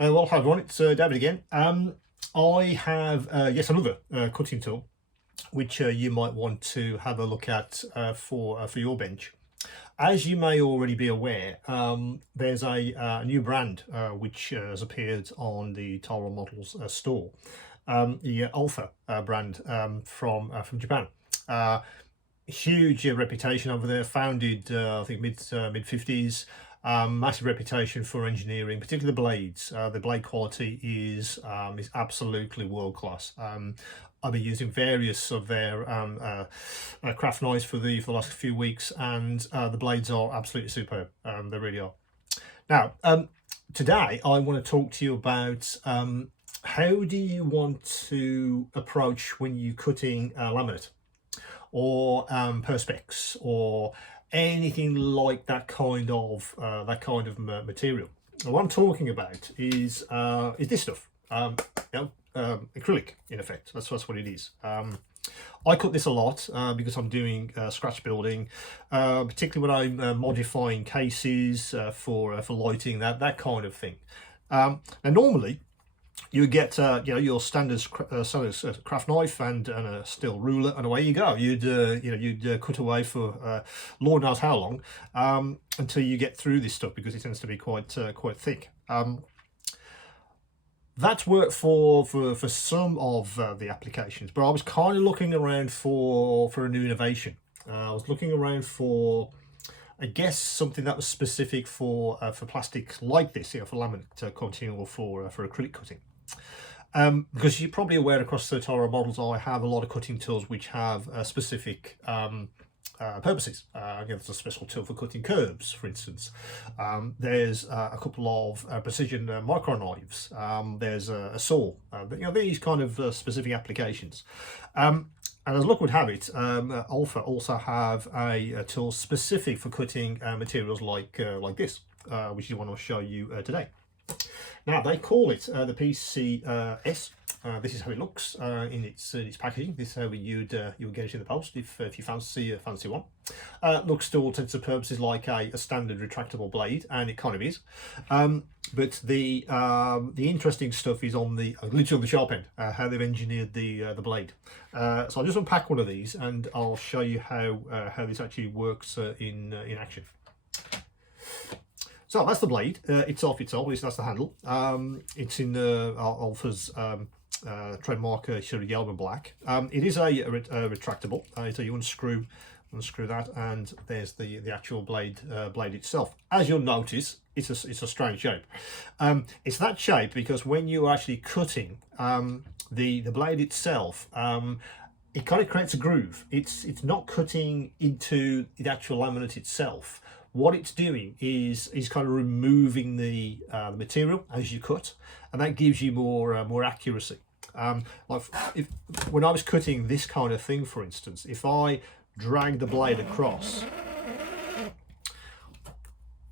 Well, hi everyone, it's David again. I have yet another cutting tool which you might want to have a look at for your bench. As you may already be aware, there's a new brand which has appeared on the Tyrol Models store, the OLFA brand from Japan. Huge reputation over there, founded I think mid 50s. Massive reputation for engineering, particularly the blades. The blade quality is absolutely world class. I've been using various of their craft knives for the last few weeks, and the blades are absolutely superb. They really are. Now, today I want to talk to you about how do you want to approach when you're cutting laminate or perspex or anything like that kind of material. And what I'm talking about is this stuff, acrylic in effect. That's what it is. I cut this a lot because I'm doing scratch building, particularly when I'm modifying cases for lighting, that kind of thing. Now normally you get your standard craft knife and a steel ruler, and away you go. You'd cut away for Lord knows how long until you get through this stuff, because it tends to be quite thick. That's worked for some of the applications, but I was kind of looking around for a new innovation. I was looking around for, I guess, something that was specific for plastic like this, for laminate cutting or for acrylic cutting. Because you're probably aware, across the Tyrol Models I have a lot of cutting tools which have specific purposes. There's a special tool for cutting curbs, for instance. There's a couple of precision micro knives. There's a saw. These kind of specific applications. And as luck would have it, OLFA also have a tool specific for cutting materials like this, which is what I'll show you today. Now they call it the PCS. This is how it looks in its packaging. This is how you'd get it in the post if you fancy one. Looks to all intents and purposes like a standard retractable blade, and it kind of is. But the interesting stuff is on literally on the sharp end, how they've engineered the blade. So I'll just unpack one of these and I'll show you how this actually works in action. So that's the blade itself. At least that's the handle. It's in OLFA's trademark sort of yellow and black. It is a retractable, so you unscrew that, and there's the actual blade itself. As you'll notice, it's a strange shape. It's that shape because when you're actually cutting the blade itself, it kind of creates a groove. It's not cutting into the actual laminate itself. What it's doing is kind of removing the material as you cut, and that gives you more accuracy. When I was cutting this kind of thing, for instance, if I drag the blade across,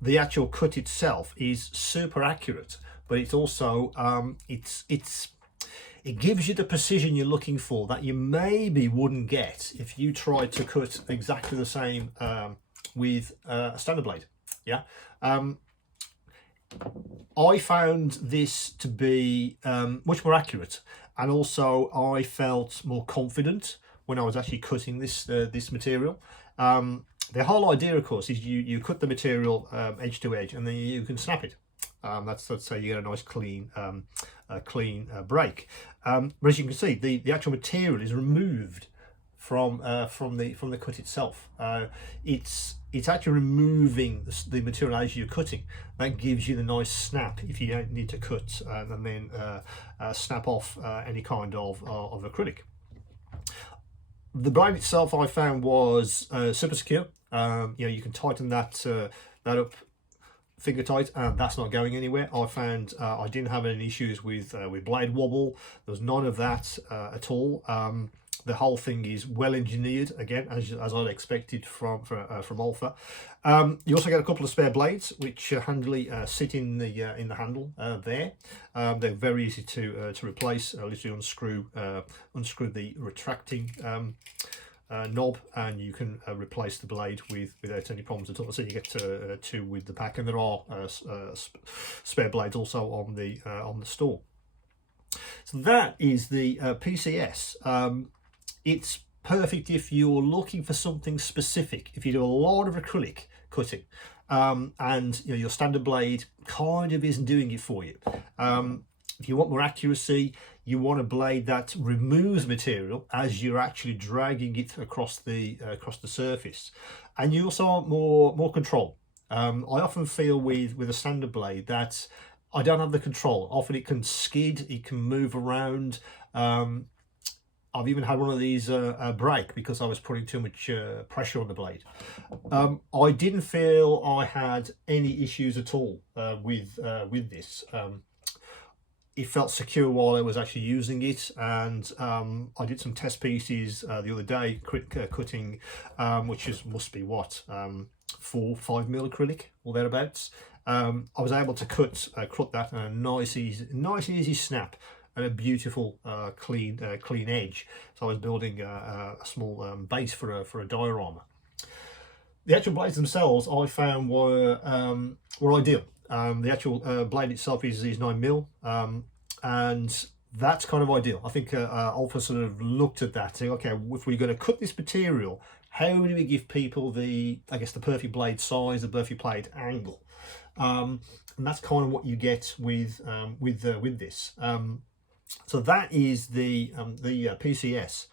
the actual cut itself is super accurate, but it's also it gives you the precision you're looking for that you maybe wouldn't get if you tried to cut exactly the same with a standard blade. I found this to be much more accurate, and also I felt more confident when I was actually cutting this material. The whole idea, of course, is you cut the material edge to edge, and then you can snap it. That's how you get a nice clean break. But as you can see, the actual material is removed from the cut itself. It's actually removing the material as you're cutting. That gives you the nice snap if you don't need to cut and then snap off any kind of acrylic. The blade itself, I found, was super secure. You can tighten that up finger tight, and that's not going anywhere. I found I didn't have any issues with blade wobble. There was none of that at all. The whole thing is well engineered, again, as I'd expected from OLFA. You also get a couple of spare blades which handily sit in the handle there. They're very easy to replace. Literally unscrew the retracting knob, and you can replace the blade without any problems at all. So you get two with the pack, and there are spare blades also on the store. So that is the PCS. It's perfect if you're looking for something specific. If you do a lot of acrylic cutting, and your standard blade kind of isn't doing it for you. If you want more accuracy, you want a blade that removes material as you're actually dragging it across the surface, and you also want more control. I often feel with a standard blade that I don't have the control. Often it can skid, it can move around. I've even had one of these break because I was putting too much pressure on the blade. I didn't feel I had any issues at all with this. It felt secure while I was actually using it, and I did some test pieces the other day, cutting, which must be what, 4-5 mil acrylic or thereabouts. I was able to cut that and a nice easy snap and a beautiful clean edge. So I was building a small base for a diorama. The actual blades themselves I found were ideal. The actual blade itself is 9 mil, and that's kind of ideal. I think OLFA sort of looked at that, saying, okay, if we're going to cut this material, how do we give people the perfect blade size, the perfect blade angle? And that's kind of what you get with this. So that is the PCS.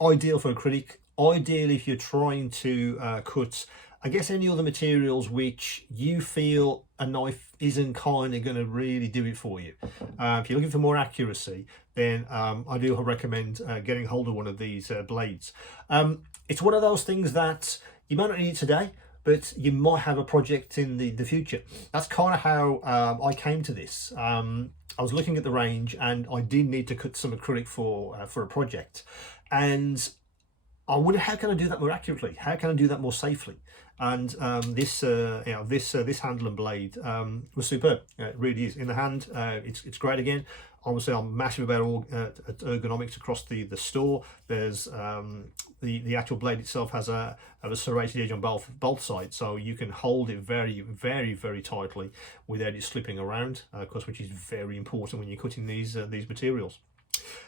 Ideal for acrylic. Ideal if you're trying to cut, I guess, any other materials which you feel a knife isn't kind of going to really do it for you. If you're looking for more accuracy, then I do recommend getting hold of one of these blades. It's one of those things that you might not need it today, but you might have a project in the future. That's kind of how I came to this. I was looking at the range, and I did need to cut some acrylic for a project, and I wondered, how can I do that more accurately? How can I do that more safely? And this handle and blade was superb. It really is. In the hand, it's great again. Obviously, I'm massive about ergonomics across the store. There's the actual blade itself has a serrated edge on both sides, so you can hold it very, very, very tightly without it slipping around, of course, which is very important when you're cutting these materials.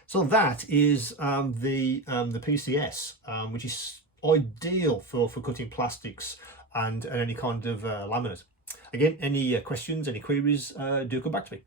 So that is the PCS, which is ideal for cutting plastics and any kind of laminate. Again, any questions, any queries, do come back to me.